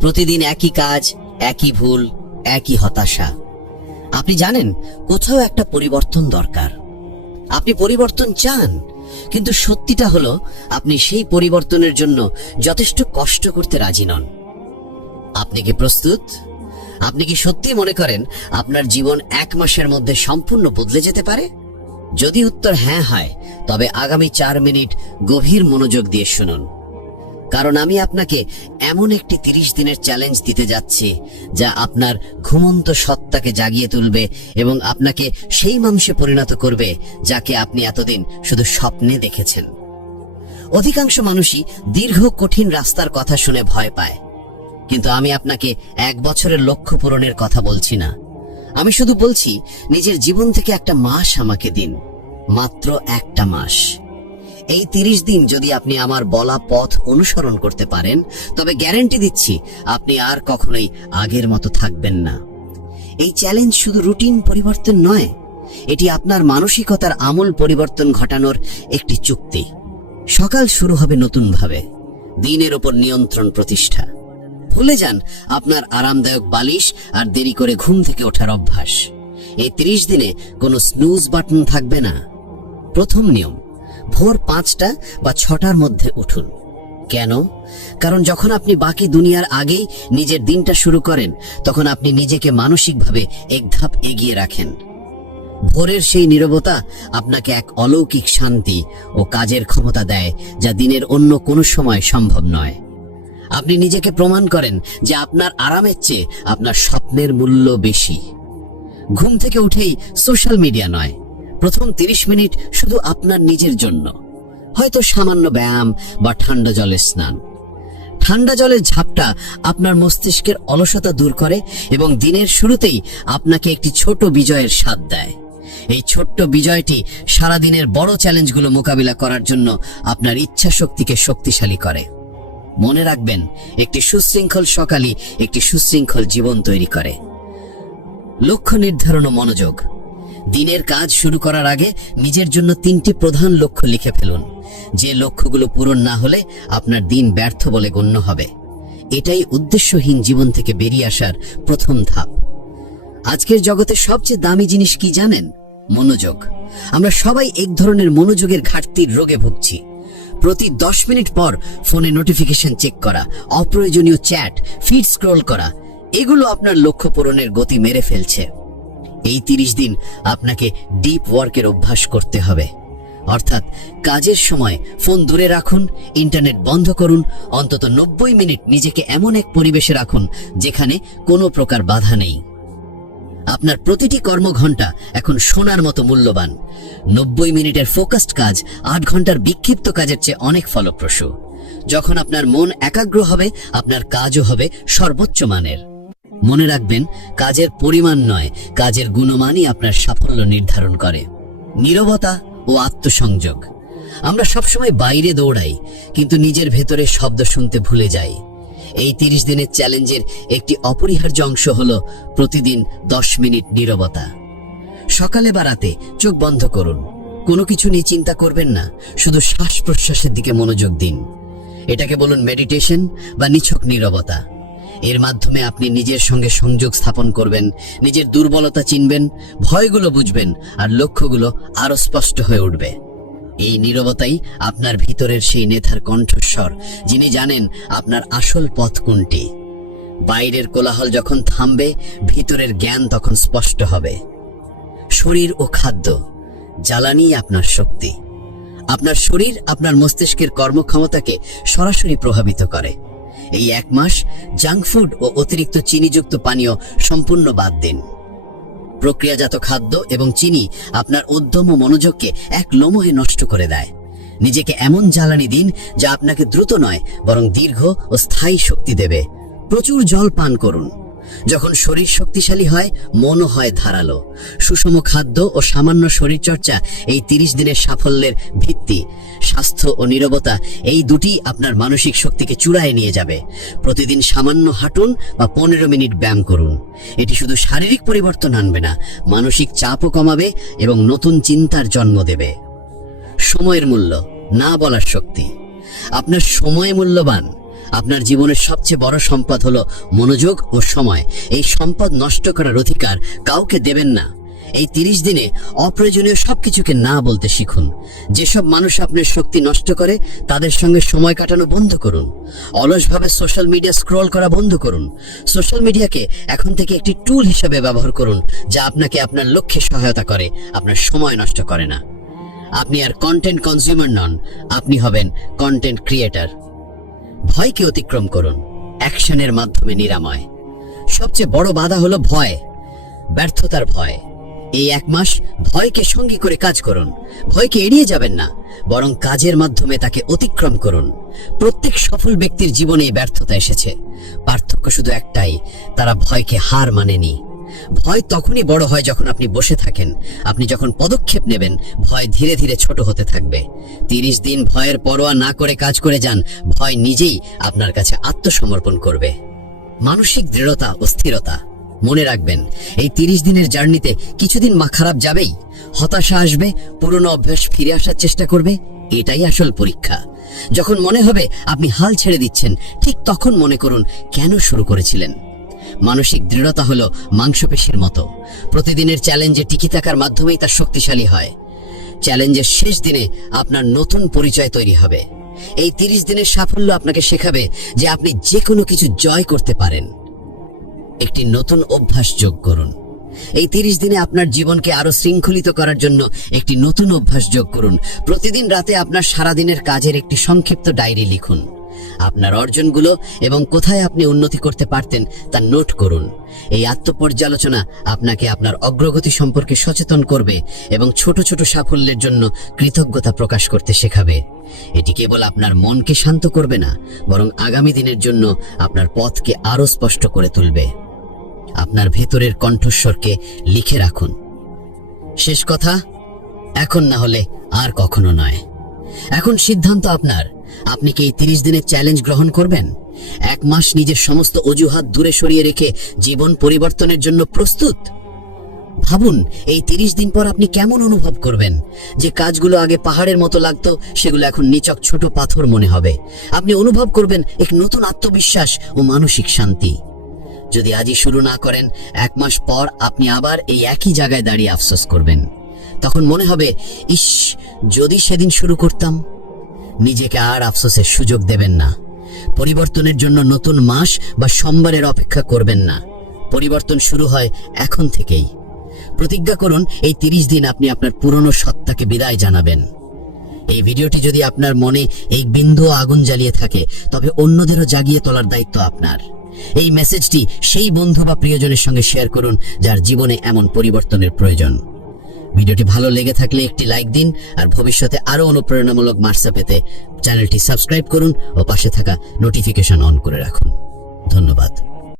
প্রতিদিন একই কাজ, একই ভুল, একই হতাশা। আপনি জানেন কোথাও একটা পরিবর্তন দরকার। আপনি পরিবর্তন চান, কিন্তু সত্যিটা হলো আপনি সেই পরিবর্তনের জন্য যথেষ্ট কষ্ট করতে রাজি নন। আপনি কি প্রস্তুত? আপনি কি সত্যি মনে করেন আপনার জীবন 1 মাসের মধ্যে সম্পূর্ণ বদলে যেতে পারে? যদি উত্তর হ্যাঁ হয়, তবে আগামী 4 মিনিট গভীর মনোযোগ দিয়ে শুনুন। কারণ আমি আপনাকে এমন একটি 30 দিনের চ্যালেঞ্জ দিতে যাচ্ছি যা আপনার ঘুমন্ত সত্তাকে জাগিয়ে তুলবে এবং আপনাকে সেই মানুষে পরিণত করবে যাকে আপনি এতদিন শুধু স্বপ্নে দেখেছেন। অধিকাংশ মানুষই দীর্ঘ কঠিন রাস্তার কথা শুনে ভয় পায়, কিন্তু আমি আপনাকে 1 বছরের লক্ষ্য পূরণের কথা বলছি না। আমি শুধু বলছি, নিজের জীবন থেকে একটা মাস আমাকে দিন, মাত্র একটা মাস। এই 30 দিন যদি আপনি আমার বলা পথ অনুসরণ করতে পারেন, তবে গ্যারান্টি দিচ্ছি আপনি আর কখনোই আগের মতো থাকবেন না। এই চ্যালেঞ্জ শুধু রুটিন পরিবর্তন নয়, এটি আপনার মানসিকতার আমূল পরিবর্তন ঘটানোর একটি চুক্তি। সকাল শুরু হবে নতুনভাবে, দিনের উপর নিয়ন্ত্রণ প্রতিষ্ঠা। ভুলে যান আপনার আরামদায়ক বালিশ আর দেরি করে ঘুম থেকে ওঠার অভ্যাস। এই 30 দিনে কোনো স্নুজ বাটন থাকবে না। প্রথম নিয়ম, ভোর 5টা বা 6টার মধ্যে উঠুন। কেন? কারণ যখন আপনি বাকি দুনিয়ার আগেই নিজের দিনটা শুরু করেন, তখন আপনি নিজেকে মানসিকভাবে এক ধাপ এগিয়ে রাখেন। ভোরের সেই নীরবতা আপনাকে এক অলৌকিক শান্তি ও কাজের ক্ষমতা দেয়, যা দিনের অন্য কোনো সময় সম্ভব নয়। আপনি নিজেকে প্রমাণ করেন যে আপনার আরামের চেয়ে আপনার স্বপ্নের মূল্য বেশি। ঘুম থেকে উঠেই সোশ্যাল মিডিয়া নয়, প্রথম 30 মিনিট শুধু আপনার নিজের জন্য। হয়তো সামান্য ব্যায়াম বা ঠান্ডা জলের স্নান। ঠান্ডা জলের ঝাপটা আপনার মস্তিষ্কের অলসতা দূর করে এবং দিনের শুরুতেই আপনাকে একটি ছোট বিজয়ের স্বাদ দেয়। এই ছোট্ট বিজয়টি সারাদিনের বড় চ্যালেঞ্জগুলো মোকাবিলা করার জন্য আপনার ইচ্ছা শক্তিকে শক্তিশালী করে। মনে রাখবেন, একটি সুশৃঙ্খল সকালই একটি সুশৃঙ্খল জীবন তৈরি করে। লক্ষ্য নির্ধারণ ও মনোযোগ। দিনের কাজ শুরু করার আগে নিজের জন্য 3টি প্রধান লক্ষ্য লিখে ফেলুন। যে লক্ষ্যগুলো পূরণ না হলে আপনার দিন ব্যর্থ বলে গণ্য হবে। এটাই উদ্দেশ্যহীন জীবন থেকে বেরিয়ে আসার প্রথম ধাপ। আজকের জগতে সবচেয়ে দামি জিনিস কি জানেন? মনোযোগ। আমরা সবাই এক ধরনের মনোযোগের ঘাটতির রোগে ভুগছি। প্রতি 10 মিনিট পর ফোনে নোটিফিকেশন চেক করা, অপ্রয়োজনীয় চ্যাট, ফিড স্ক্রল করা, এগুলো আপনার লক্ষ্য পূরণের গতি মেরে ফেলছে। এই 30 দিন আপনাকে ডিপ ওয়ার্কের অভ্যাস করতে হবে। অর্থাৎ কাজের সময় ফোন দূরে রাখুন, ইন্টারনেট বন্ধ করুন, অন্তত 90 মিনিট নিজেকে এমন এক পরিবেশে রাখুন যেখানে কোনো প্রকার বাধা নেই। আপনার প্রতিটি কর্মঘণ্টা এখন সোনার মতো মূল্যবান। 90 মিনিটের ফোকাসড কাজ 8 ঘন্টার বিক্ষিপ্ত কাজের চেয়ে অনেক ফলপ্রসূ। যখন আপনার মন একাগ্র হবে, আপনার কাজও হবে সর্বোচ্চ মানের। মনে রাখবেন, কাজের পরিমাণ নয়, কাজের গুণমানই আপনার সাফল্য নির্ধারণ করে। নীরবতা ও আত্মসংযোগ। আমরা সবসময় বাইরে দৌড়াই, কিন্তু নিজের ভেতরে শব্দ শুনতে ভুলে যাই। এই 30 দিনের চ্যালেঞ্জের একটি অপরিহার্য অংশ হলো প্রতিদিন 10 মিনিট নীরবতা। সকালে বা রাতে চোখ বন্ধ করুন, কোনো কিছু নিয়ে চিন্তা করবেন না, শুধু শ্বাস প্রশ্বাসের দিকে মনোযোগ দিন। এটাকে বলুন মেডিটেশন বা নিছক নীরবতা। এর মাধ্যমে আপনি নিজের সঙ্গে সংযোগ স্থাপন করবেন, নিজের দুর্বলতা চিনবেন, ভয়গুলো বুঝবেন, আর লক্ষ্যগুলো আরো স্পষ্ট হয়ে উঠবে। এই নীরবতাই আপনার ভিতরের সেই নেতার কণ্ঠস্বর, যিনি জানেন আপনার আসল পথ কোনটি। বাইরের কোলাহল যখন থামবে, ভিতরের জ্ঞান তখন স্পষ্ট হবে। শরীর ও খাদ্য। জ্বালানি আপনার শক্তি। আপনার শরীর আপনার মস্তিষ্কের কর্মক্ষমতাকে সরাসরি প্রভাবিত করে। এই 1 মাস জাঙ্ক ফুড ও অতিরিক্ত চিনিযুক্ত পানীয় সম্পূর্ণ বাদ দিন। প্রক্রিয়াজাত খাদ্য এবং চিনি আপনার উদ্যম ও মনোযোগকে এক লম্হে নষ্ট করে দেয়। নিজেকে এমন জ্বালানি দিন যা আপনাকে দ্রুত নয়, বরং দীর্ঘ ও স্থায়ী শক্তি দেবে। প্রচুর জল পান করুন। যখন শরীর শক্তিশালী হয়, মনও হয় ধারালো। সুষম খাদ্য ও সামান্য শরীরচর্চা এই 30 দিনের সাফল্যের ভিত্তি। স্বাস্থ্য ও নীরবতা, এই দুটি আপনার মানসিক শক্তিকে চূড়ায় নিয়ে যাবে। প্রতিদিন সামান্য হাঁটুন বা 15 মিনিট ব্যায়াম করুন। এটি শুধু শারীরিক পরিবর্তন আনবে না, মানসিক চাপও কমাবে এবং নতুন চিন্তার জন্ম দেবে। সময়ের মূল্য, না বলার শক্তি। আপনার সময় মূল্যবান। আপনার জীবনের সবচেয়ে বড় সম্পদ হলো মনোযোগ ও সময়। এই সম্পদ নষ্ট করার অধিকার কাউকে দেবেন না। এই 30 দিনে অপ্রয়োজনীয় সবকিছুকে না বলতে শিখুন। যেসব মানুষ আপনার শক্তি নষ্ট করে তাদের সঙ্গে সময় কাটানো বন্ধ করুন। অলসভাবে সোশ্যাল মিডিয়া স্ক্রল করা বন্ধ করুন। সোশ্যাল মিডিয়াকে এখন থেকে একটি টুল হিসেবে ব্যবহার করুন, যা আপনাকে আপনার লক্ষ্যে সহায়তা করে, আপনার সময় নষ্ট করে না। আপনি আর কন্টেন্ট কনজিউমার নন, আপনি হবেন কন্টেন্ট ক্রিয়েটর। ভয়কে অতিক্রম করুন, অ্যাকশনের মাধ্যমে নিরাময়। সবচেয়ে বড় বাধা হলো ভয়, ব্যর্থতার ভয়। এই 1 মাস ভয়কে সঙ্গী করে কাজ করুন। ভয়কে এড়িয়ে যাবেন না, বরং কাজের মাধ্যমে তাকে অতিক্রম করুন। প্রত্যেক সফল ব্যক্তির জীবনে ব্যর্থতা এসেছে। পার্থক্য শুধু একটাই, তারা ভয়কে হার মানেনি। ভয় তখনই বড় হয় যখন আপনি বসে থাকেন। আপনি যখন পদক্ষেপ নেবেন, ভয় ধীরে ধীরে ছোট হতে থাকবে। 30 দিন ভয়ের পরোয়া না করে কাজ করে যান, ভয় নিজেই আপনার কাছে আত্মসমর্পণ করবে। মানসিক দৃঢ়তা ও স্থিরতা। মনে রাখবেন, এই 30 দিনের জার্নিতে কিছুদিন খারাপ যাবেই। হতাশা আসবে, পুরনো অভ্যাস ফিরে আসার চেষ্টা করবে। এটাই আসল পরীক্ষা। যখন মনে হবে আপনি হাল ছেড়ে দিচ্ছেন, ঠিক তখন মনে করুন কেন শুরু করেছিলেন। মানসিক দৃঢ়তা হলো মাংসপেশির মতো। প্রতিদিনের চ্যালেঞ্জে টিকে থাকার মাধ্যমেই তা শক্তিশালী হয়। চ্যালেঞ্জের শেষ দিনে আপনার নতুন পরিচয় তৈরি হবে। এই 30 দিনের সাফল্য আপনাকে শেখাবে যে আপনি যে কোনো কিছু জয় করতে পারেন। একটি নতুন অভ্যাস যোগ করুন। এই 30 দিনে আপনার জীবনকে আরো শৃঙ্খলিত করার জন্য একটি নতুন অভ্যাস যোগ করুন। প্রতিদিন রাতে আপনার সারাদিনের কাজের একটি সংক্ষিপ্ত ডায়েরি লিখুন। আপনার অর্জনগুলো এবং কোথায় আপনি উন্নতি করতে পারতেন তা নোট করুন। এই আত্মপর্যালোচনা আপনাকে আপনার অগ্রগতি সম্পর্কে সচেতন করবে এবং ছোট ছোট সাফল্যের জন্য কৃতজ্ঞতা প্রকাশ করতে শেখাবে। এটি কেবল আপনার মনকে শান্ত করবে না, বরং আগামী দিনের জন্য আপনার পথকে আরো স্পষ্ট করে তুলবে। আপনার ভেতরের কণ্ঠস্বরকে লিখে রাখুন। শেষ কথা, এখন না হলে আর কখনো নয়। এখন সিদ্ধান্ত আপনার। আপনি কি এই 30 দিনের চ্যালেঞ্জ গ্রহণ করবেন? 1 মাস নিজের সমস্ত অজুহাত দূরে সরিয়ে রেখে জীবন পরিবর্তনের জন্য প্রস্তুত? ভাবুন, এই 30 দিন পর আপনি কেমন অনুভব করবেন। যে কাজগুলো আগে পাহাড়ের মতো লাগতো, সেগুলো এখন নিচক ছোট পাথর মনে হবে। আপনি অনুভব করবেন এক নতুন আত্মবিশ্বাস ও মানসিক শান্তি। যদি আজই শুরু না করেন, 1 মাস পর আপনি আবার এই একই জায়গায় দাঁড়িয়ে আফসোস করবেন। তখন মনে হবে, ইস, যদি সেদিন শুরু করতাম। নিজেকে আর আফসোসের সুযোগ দেবেন না। পরিবর্তনের জন্য নতুন মাস বা সোমবারের অপেক্ষা করবেন না। পরিবর্তন শুরু হয় এখন থেকেই। প্রতিজ্ঞা করুন, এই 30 দিন আপনি আপনার পুরনো সত্তাকে বিদায় জানাবেন। এই ভিডিওটি যদি আপনার মনে এই বিন্দু আগুন জ্বালিয়ে থাকে, তবে অন্যদেরও জাগিয়ে তোলার দায়িত্ব আপনার। এই মেসেজটি সেই বন্ধু বা প্রিয়জনের সঙ্গে শেয়ার করুন যার জীবনে এমন পরিবর্তনের প্রয়োজন। ভিডিওটি ভালো লেগে থাকলে একটি লাইক দিন, আর ভবিষ্যতে আরো অনুপ্রেরণামূলক বার্তা পেতে চ্যানেলটি সাবস্ক্রাইব করুন ও পাশে থাকা নোটিফিকেশন অন করে রাখুন। ধন্যবাদ।